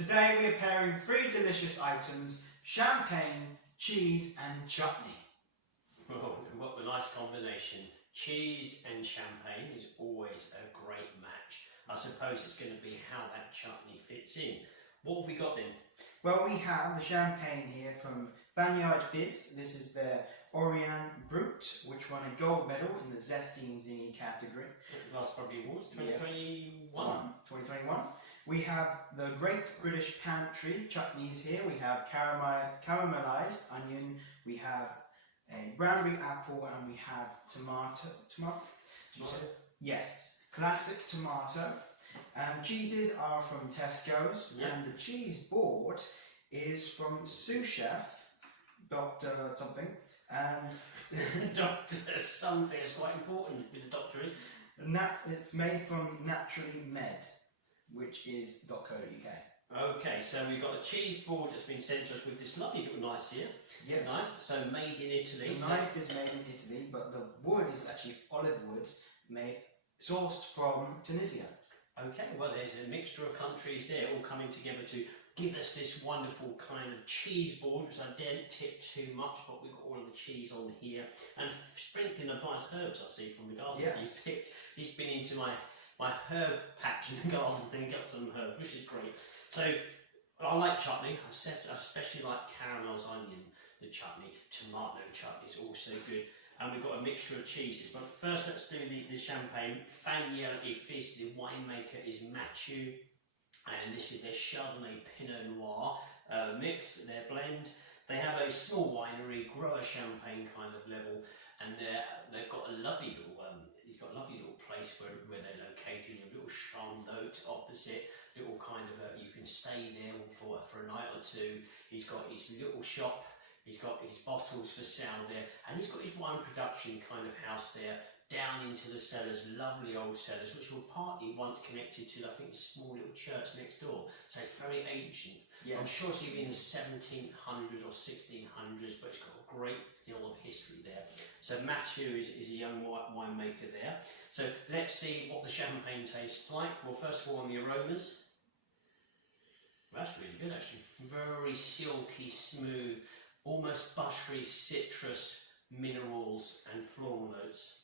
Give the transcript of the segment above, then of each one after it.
Today we are pairing three delicious items: champagne, cheese and chutney. Oh, what a nice combination. Cheese and champagne is always a great match. I suppose it's going to be how that chutney fits in. What have we got then? Well, we have the champagne here from Vineyard Fizz. This is their Orient Brut, which won a gold medal in the Zesty and Zingy category. Last probably awards, 2021. 2021. We have the Great British Pantry chutneys here. We have caramelized onion, we have a branberry apple, and we have tomato. Yes, classic tomato. Cheeses are from Tesco's, and the cheese board is from sous chef Dr. something, and Dr. something is quite important with the doctor. It's made from Naturally Med, which is .co.uk. Okay, so we've got a cheese board that's been sent to us with this lovely little knife here. Yes. Knife, so made in Italy. The knife is made in Italy, but the wood is actually olive wood, sourced from Tunisia. Okay, well there's a mixture of countries there all coming together to give us this wonderful kind of cheese board, which I daren't tip too much, but we've got all of the cheese on here. And sprinkling of nice herbs I see from the garden. Yes. He's been into my herb patch in the garden and got some herbs, which is great. So I like chutney, I especially like caramel's onion, the chutney. Tomato chutney is also good. And we've got a mixture of cheeses. But first let's do the champagne. Vineyard Fizz, the winemaker is Mathieu. And this is their Chardonnay Pinot Noir mix, their blend. They have a small winery, grow a champagne kind of level. And they've got a lovely little, he's got a lovely little place where they're located, a little Chandote opposite, little kind of, you can stay there for a night or two. He's got his little shop. He's got his bottles for sale there, and he's got his wine production kind of house there, down into the cellars, lovely old cellars, which were partly once connected to, I think, a small little church next door. So it's very ancient. Yeah. I'm sure it's even in the 1700s or 1600s, but it's got a great deal of history there. So Mathieu is a young winemaker there. So let's see what the champagne tastes like. Well, first of all, on the aromas. That's really good, actually. Very silky, smooth, almost buttery, citrus, minerals and floral notes.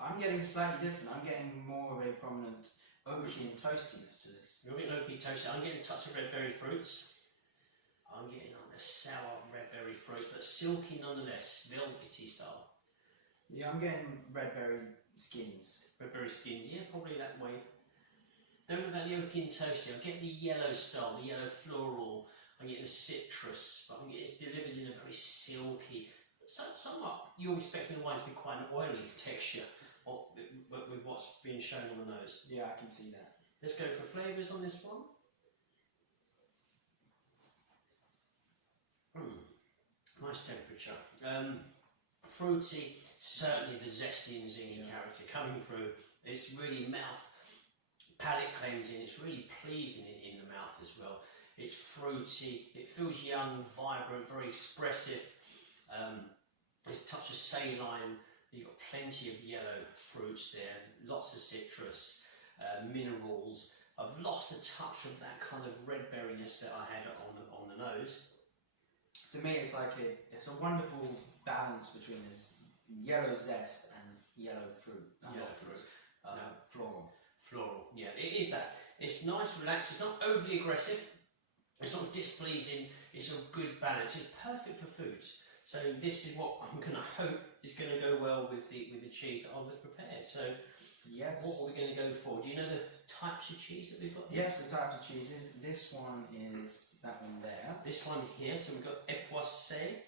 I'm getting slightly different. I'm getting more of a prominent oaky and toastiness to this. You're getting oaky toasty. I'm getting a touch of red berry fruits. I'm getting like the sour red berry fruits, but silky nonetheless, velvety style. Yeah, I'm getting red berry skins. Red berry skins, yeah, probably that way. Don't know about the oaky and toasty. I'm getting the yellow style, the yellow floral. I'm getting the citrus, but it's delivered in a very silky, somewhat, you're expecting the wine to be quite an oily texture with what's being shown on the nose. Yeah, I can see that. Let's go for flavours on this one. Nice temperature. Fruity, certainly the zesty and zingy character coming through. It's really palate cleansing, it's really pleasing in the mouth as well. It's fruity, it feels young, vibrant, very expressive. There's a touch of saline, you've got plenty of yellow fruits there, lots of citrus, minerals. I've lost a touch of that kind of red berryness that I had on the nose. To me, it's like it's a wonderful balance between this yellow zest and yellow fruit. Floral, yeah, it is that. It's nice, relaxed, it's not overly aggressive. It's not displeasing, it's a good balance. It's perfect for foods. So this is what I'm going to hope is going to go well with the cheese that I've prepared. So yes. What are we going to go for? Do you know the types of cheese that we've got here? Yes, the types of cheeses. This one is that one there. This one here, so we've got Époissé,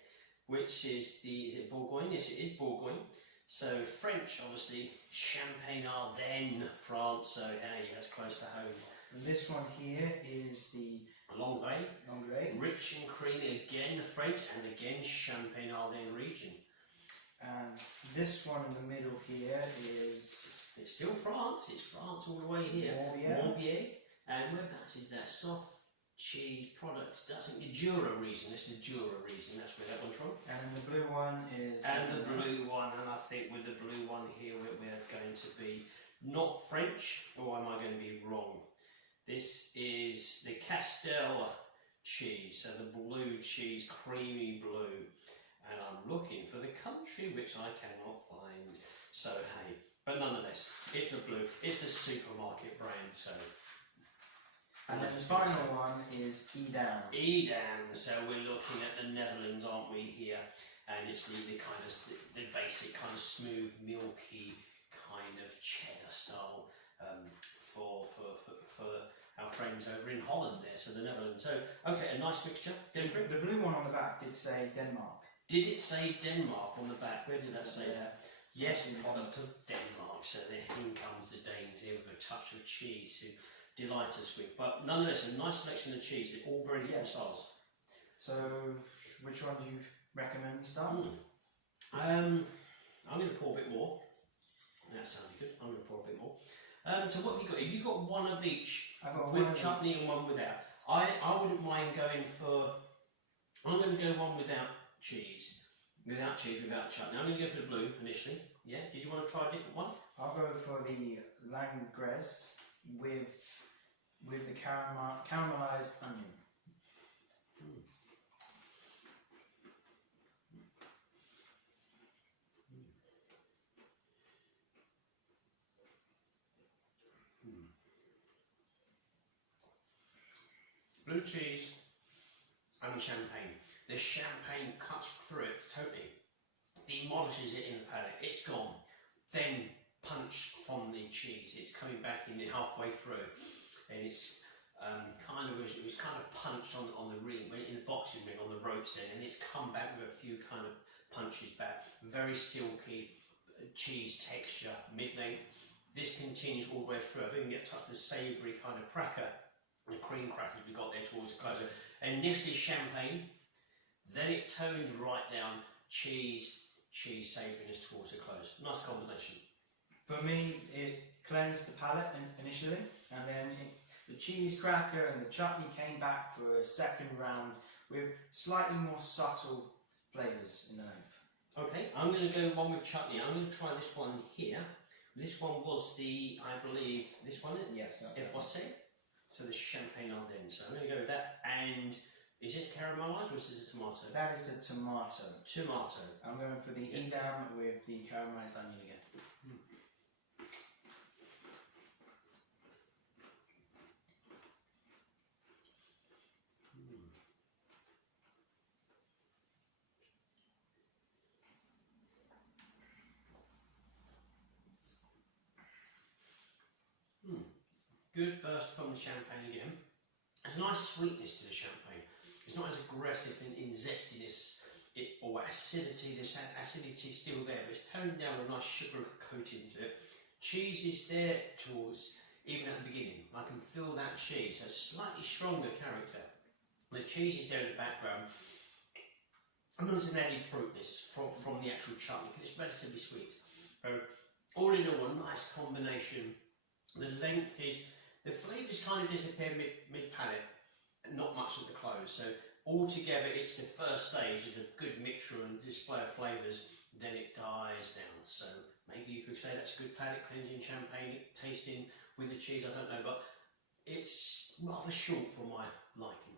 which is it Bourgogne? Yes, it is Bourgogne. So French, obviously, Champagne Ardennes, France, so hey, that's close to home. And this one here is the Langres, rich and creamy, again the French, and again Champagne Ardennes region. And this one in the middle here is... It's still France, it's France all the way here. Morbier. And whereabouts is that soft cheese product? Doesn't the Jura region, this is Jura region, that's where that one's from. And the blue one is... And the blue one, and I think with the blue one here we're going to be not French, or am I going to be wrong? This is the Castell cheese, so the blue cheese, creamy blue. And I'm looking for the country which I cannot find. So hey, but nonetheless, it's the blue, it's the supermarket brand, so. And then the final one is Edam. Edam, so we're looking at the Netherlands, aren't we, here? And it's the kind of, the basic kind of smooth, milky kind of cheddar style for our friends over in Holland there, so the Netherlands. So, okay, a nice mixture, different. The blue one on the back did say Denmark. Did it say Denmark on the back? Where did that say that? Yes, product of Denmark. So there, in comes the Danes here with a touch of cheese to delight us with. But nonetheless, a nice selection of cheese, all very different styles. So, which one do you recommend we start? I'm going to pour a bit more. That sounded good. I'm going to pour a bit more. So what have you got? Have you got one of each with chutney and one without? I wouldn't mind going for. I'm going to go one without cheese, without chutney. I'm going to go for the blue initially. Yeah. Did you want to try a different one? I'll go for the langres with the caramelized onion. Blue cheese and champagne. The champagne cuts through it totally, demolishes it in the palate. It's gone. Then punch from the cheese. It's coming back in halfway through, and it's it was kind of punched on the ring, in the boxing ring, on the ropes then, and it's come back with a few kind of punches back. Very silky cheese texture, mid-length. This continues all the way through. I think we get a touch of the savoury kind of cracker. The cream crackers we got there towards the close. Initially champagne, then it toned right down, cheese savouriness towards the close. Nice combination. For me, it cleansed the palate initially, and then the cheese cracker and the chutney came back for a second round with slightly more subtle flavours in the length. Okay, I'm going to go one with chutney. I'm going to try this one here. This one was I believe, this one? Yes, that's it. So the champagne ardenne. So I'm going to go with that. And is this caramelised or is this a tomato? That is a tomato. Tomato. I'm going for the Edam with the caramelised onion again. Good burst from the champagne again. There's a nice sweetness to the champagne. It's not as aggressive in zestiness or acidity. This acidity is still there, but it's toned down with a nice sugar coating to it. Cheese is there towards, even at the beginning. I can feel that cheese, so it's slightly stronger character. The cheese is there in the background. And there's an added fruitness from the actual chutney, because it's relatively sweet. So, all in all, a nice combination. The length is, the flavours kind of disappear mid-palate, and not much at the close. So altogether, it's the first stage of a good mixture and display of flavours, then it dies down. So maybe you could say that's a good palate cleansing champagne tasting with the cheese, I don't know, but it's rather short for my liking.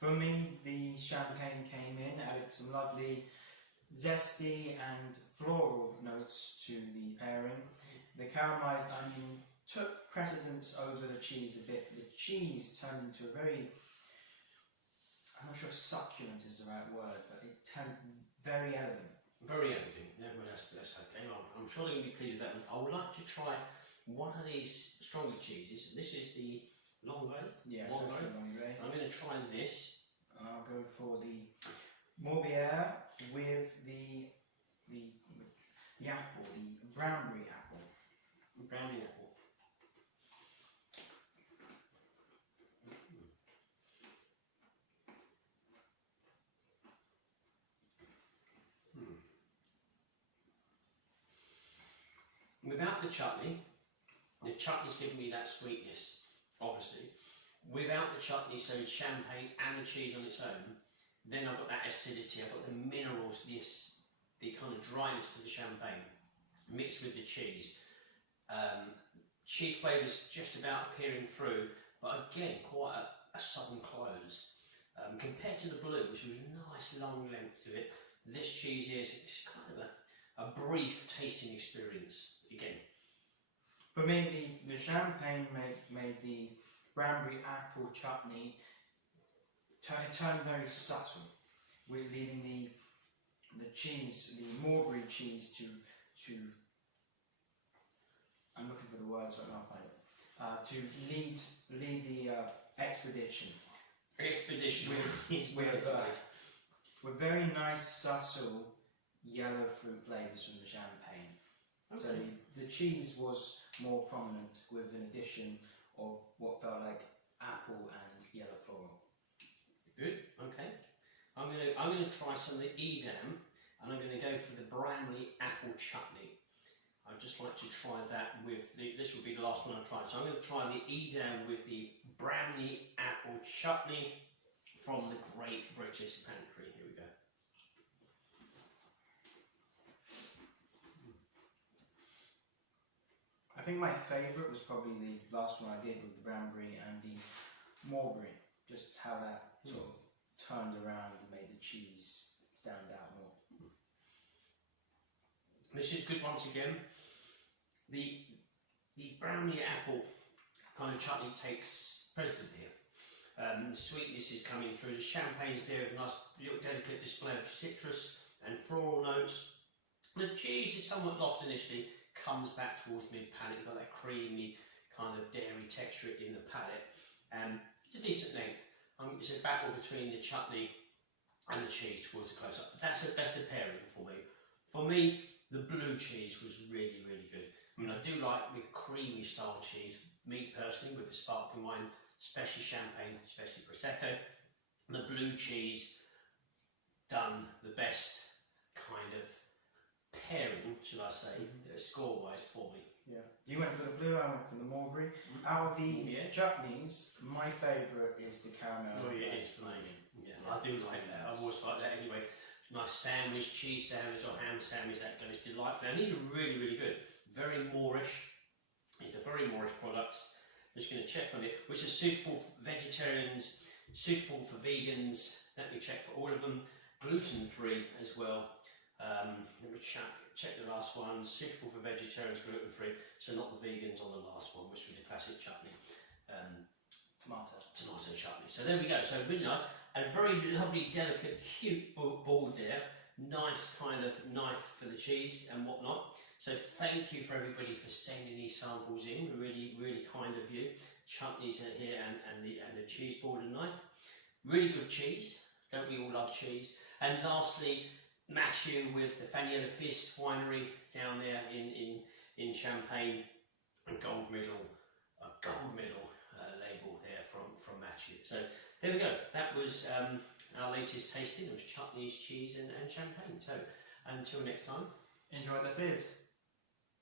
For me, the champagne came in, added some lovely zesty and floral notes to the pairing. The caramelised onion took precedence over the cheese a bit. The cheese turned into a very, I'm not sure if succulent is the right word, but it turned very elegant. Very elegant, yeah, well that's okay. I'm sure they're going to be pleased with that one. I would like to try one of these stronger cheeses. This is the Longueuil. Yes, that's the Longueuil. I'm going to try this. I'll go for the Morbier with the apple, the brownberry apple. Brownie apple. Without the chutney's giving me that sweetness, obviously. Without the chutney, so champagne and the cheese on its own, then I've got that acidity, I've got the minerals, the kind of dryness to the champagne, mixed with the cheese. Cheese flavours just about appearing through, but again, quite a southern close. Compared to the blue, which was a nice long length to it, this cheese is kind of a brief tasting experience again. For me, the champagne made the Branbury apple chutney turn very subtle, with leaving the cheese, the Morbury cheese, to I'm looking for the words right now, I find it, to lead the expedition. With very nice, subtle yellow fruit flavours from the champagne. Okay. So the cheese was more prominent, with an addition of what felt like apple and yellow floral. Good. Okay. I'm gonna try some of the Edam, and I'm gonna go for the Bramley apple chutney. I'd just like to try that with this will be the last one I try. So I'm going to try the Edam with the Bramley apple chutney from the Great British Pantry. Here we go. I think my favourite was probably the last one I did with the Branbury and the Morbury. Just how that sort of turned around and made the cheese stand out more. This is good once again. The Bramley apple kind of chutney takes precedent here. The sweetness is coming through. The champagne's there with a nice little delicate display of citrus and floral notes. The cheese is somewhat lost initially, comes back towards mid-palate. You've got that creamy kind of dairy texture in the palate. It's a decent length. It's a battle between the chutney and the cheese towards the close-up. That's a better pairing for me. For me, the blue cheese was really, really good. I mean, I do like the creamy style cheese, me personally, with the sparkling wine, especially champagne, especially Prosecco. The blue cheese done the best kind of pairing, should I say, score-wise for me. Yeah. You went for the blue, I went for the Morbury. Out of the chutneys, my favourite is the caramel. Oh yeah, it is for me. Yeah, I do like that. I've always liked that anyway. Nice sandwich, cheese sandwich or ham sandwich, that goes delightfully. And these are really, really good. Very Moorish. These are very Moorish products. I'm just going to check on it, which is suitable for vegetarians, suitable for vegans. Let me check for all of them. Gluten-free as well. Let me check the last one. Suitable for vegetarians, gluten-free. So not the vegans on the last one, which was the classic chutney. Tomato chutney. So there we go. So really nice. A very lovely, delicate, cute board there. Nice kind of knife for the cheese and whatnot. So thank you for everybody for sending these samples in. Really, really kind of you. Chutneys are here and the cheese board and knife. Really good cheese. Don't we all love cheese? And lastly, Matthew with the Faniella Fizz winery down there in Champagne. A gold medal label there from Matthew. So there we go. That was our latest tasting of chutneys, cheese and champagne. So until next time, enjoy the fizz.